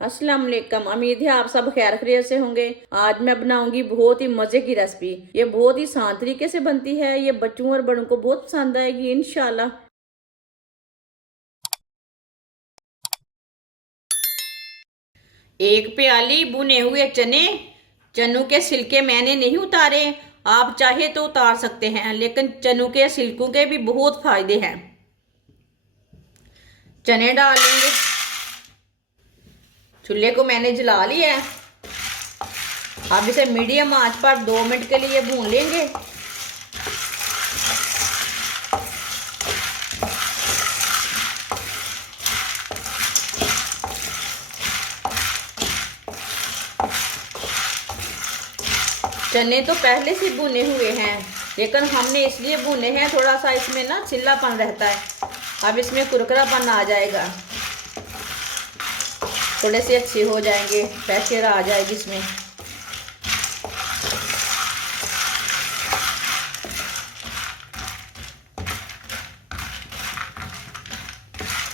अस्सलाम वालेकुम। उम्मीद है आप सब खैर खैरियत से होंगे। आज मैं बनाऊंगी बहुत ही मजे की रेसिपी। ये बहुत ही आसान तरीके से बनती है। ये बच्चों और बड़ों को बहुत पसंद आएगी इंशाल्लाह। एक प्याली भुने हुए चने। चनों के छिलके मैंने नहीं उतारे। आप चाहे तो उतार सकते हैं, लेकिन चनों के छिलकों के भी बहुत फायदे हैं। चने डाल लेंगे। चूल्हे को मैंने जला लिया है। अब इसे मीडियम आंच पर 2 मिनट के लिए भून लेंगे। चने तो पहले से भुने हुए हैं, लेकिन हमने इसलिए भुने हैं, थोड़ा सा इसमें ना छिल्लापन रहता है। अब इसमें कुरकुरापन आ जाएगा, थोड़े से अच्छे हो जाएंगे, टेक्सचर आ जाएगी इसमें।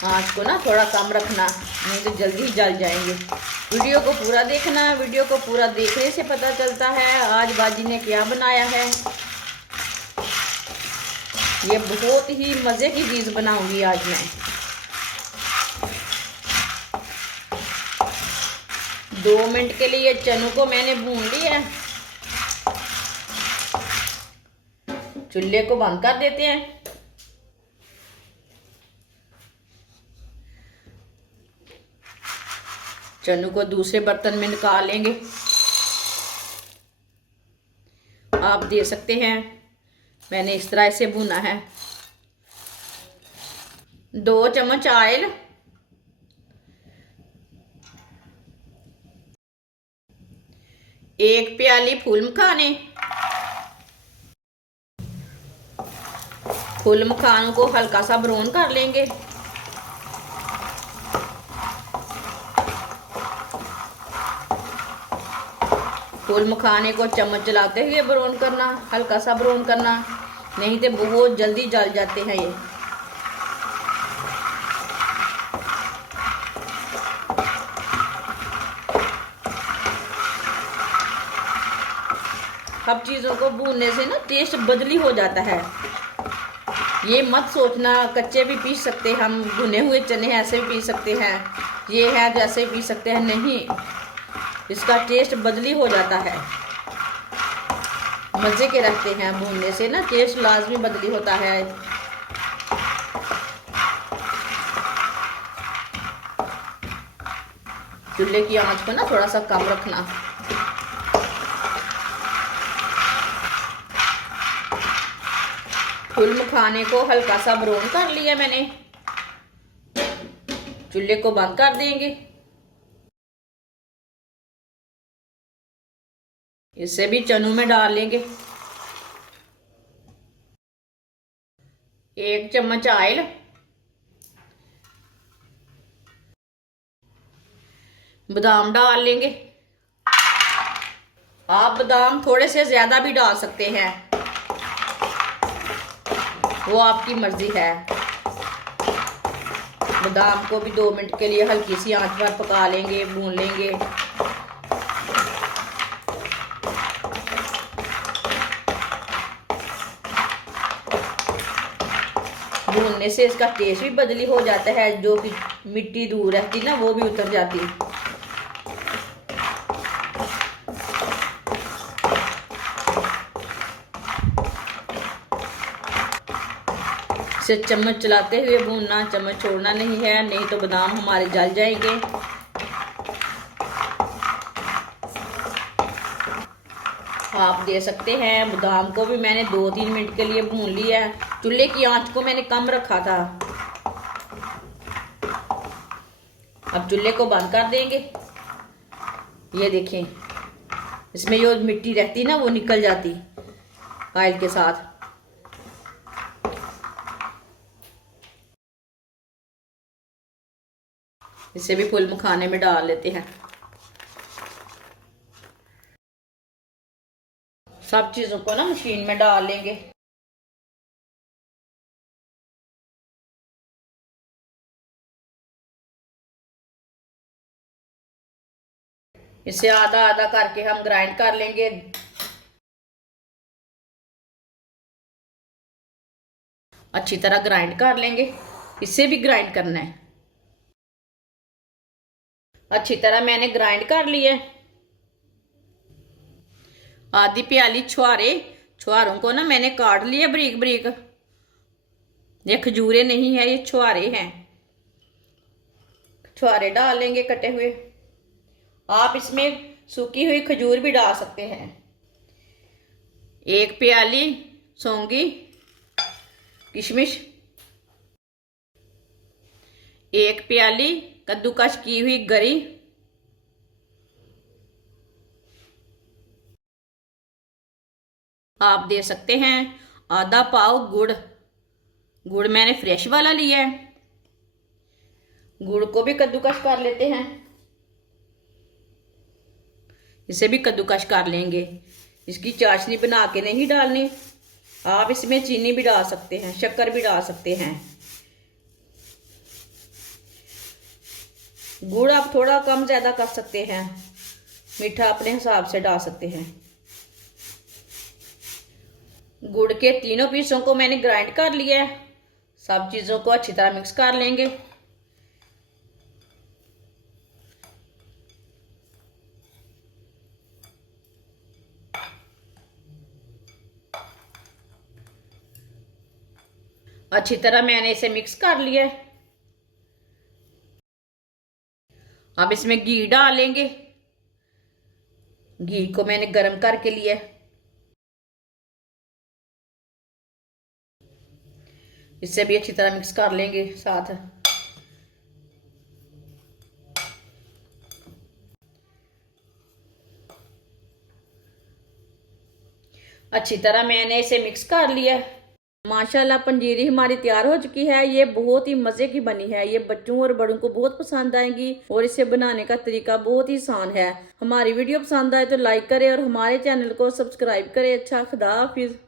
आँच को ना थोड़ा कम रखना, नहीं तो जल्दी जल जाएंगे। वीडियो को पूरा देखना। वीडियो को पूरा देखने से पता चलता है आज बाजी ने क्या बनाया है। ये बहुत ही मज़े की चीज़ बनाऊंगी आज मैं। 2 मिनट के लिए चनों को मैंने भून लिया है। चूल्हे को बंद कर देते हैं। चनों को दूसरे बर्तन में निकाल लेंगे। आप दे सकते हैं, मैंने इस तरह से भुना है। 2 चम्मच ऑयल, 1 प्याली फूल मखाने। फूल मखानों को हल्का सा ब्राउन कर लेंगे। फूल मखाने को चम्मच चलाते हुए ब्राउन करना, हल्का सा ब्राउन करना, नहीं तो बहुत जल्दी जल जाते हैं ये। सब चीज़ों को भूनने से ना टेस्ट बदली हो जाता है। ये मत सोचना कच्चे भी पी सकते हैं हम, भुने हुए चने ऐसे भी पी सकते हैं, ये है जैसे पी सकते हैं, नहीं, इसका टेस्ट बदली हो जाता है। मज़े के रखते हैं भूनने से ना, टेस्ट लाजमी बदली होता है। चूल्हे की आंच को ना थोड़ा सा कम रखना। फूल मखाने को हल्का सा ब्राउन कर लिया मैंने। चूल्हे को बंद कर देंगे। इसे भी चनों में डाल लेंगे। 1 चम्मच ऑयल, बादाम डाल लेंगे। आप बादाम थोड़े से ज्यादा भी डाल सकते हैं, वो आपकी मर्जी है। बादाम को भी 2 मिनट के लिए हल्की सी आंच पर पका लेंगे, भून लेंगे। भूनने से इसका टेस्ट भी बदली हो जाता है, जो कि मिट्टी दूर रहती ना वो भी उतर जाती। इसे चम्मच चलाते हुए भूनना, चम्मच छोड़ना नहीं है, नहीं तो बादाम हमारे जल जाएंगे। आप दे सकते हैं, बादाम को भी मैंने 2-3 मिनट के लिए भून लिया है। चूल्हे की आंच को मैंने कम रखा था। अब चूल्हे को बंद कर देंगे। ये देखें, इसमें जो मिट्टी रहती ना वो निकल जाती ऑयल के साथ। इसे भी फूल मखाने में डाल लेते हैं। सब चीज़ों को ना मशीन में डाल लेंगे। इसे आधा आधा करके हम ग्राइंड कर लेंगे। अच्छी तरह ग्राइंड कर लेंगे। इसे भी ग्राइंड करना है। अच्छी तरह मैंने ग्राइंड कर लिया है। आधी प्याली छुहारे, छुहारों को ना मैंने काट लिया बारीक बारीक। ये खजूरे नहीं है, ये छुहारे हैं। छुहारे डाल लेंगे कटे हुए। आप इसमें सूखी हुई खजूर भी डाल सकते हैं। एक प्याली सौंगी किशमिश, एक प्याली कद्दूकस की हुई गरी, आप दे सकते हैं आधा पाव गुड़। गुड़ मैंने फ्रेश वाला लिया है। गुड़ को भी कद्दूकस कर लेते हैं। इसे भी कद्दूकस कर लेंगे। इसकी चाशनी बना के नहीं डालनी। आप इसमें चीनी भी डाल सकते हैं, शक्कर भी डाल सकते हैं। गुड़ आप थोड़ा कम ज़्यादा कर सकते हैं, मीठा अपने हिसाब से डाल सकते हैं। गुड़ के तीनों पीसों को मैंने ग्राइंड कर लिया है। सब चीज़ों को अच्छी तरह मिक्स कर लेंगे। अच्छी तरह मैंने इसे मिक्स कर लिया है। अब इसमें घी डालेंगे। घी को मैंने गरम करके लिया है। इससे भी अच्छी तरह मिक्स कर लेंगे साथ। अच्छी तरह मैंने इसे मिक्स कर लिया है। माशाल्लाह पंजीरी हमारी तैयार हो चुकी है। ये बहुत ही मज़े की बनी है। ये बच्चों और बड़ों को बहुत पसंद आएगी और इसे बनाने का तरीका बहुत ही आसान है। हमारी वीडियो पसंद आए तो लाइक करें और हमारे चैनल को सब्सक्राइब करें। अच्छा, खुदा हाफिज।